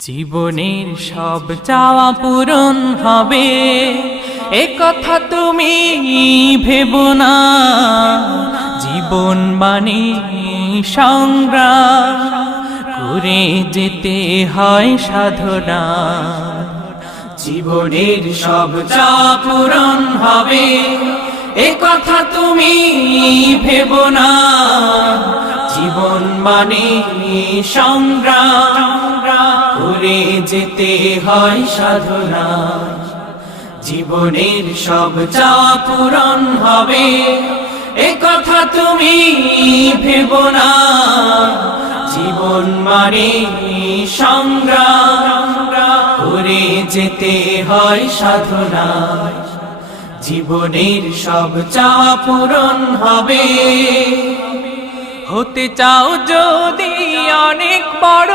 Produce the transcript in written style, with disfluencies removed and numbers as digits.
জীবনের সব চাওয়া পূরণ হবে এ কথা তুমি ভেবো না। জীবন মানে সংগ্রাম করে যেতে হয় সাধনা। জীবনের সব চাওয়া পূরণ হবে এ কথা তুমি ভেবো না। জীবন মানে সংগ্রাম করে যেতে হয় সাধনা। জীবনের সব চাওয়া পূরণ হবে এ কথা তুমি ভেবো না। জীবন মানে সংগ্রাম করে যেতে হয় সাধনা। জীবনের সব চাওয়া পূরণ হবে। হতে চাও যদি অনেক বড়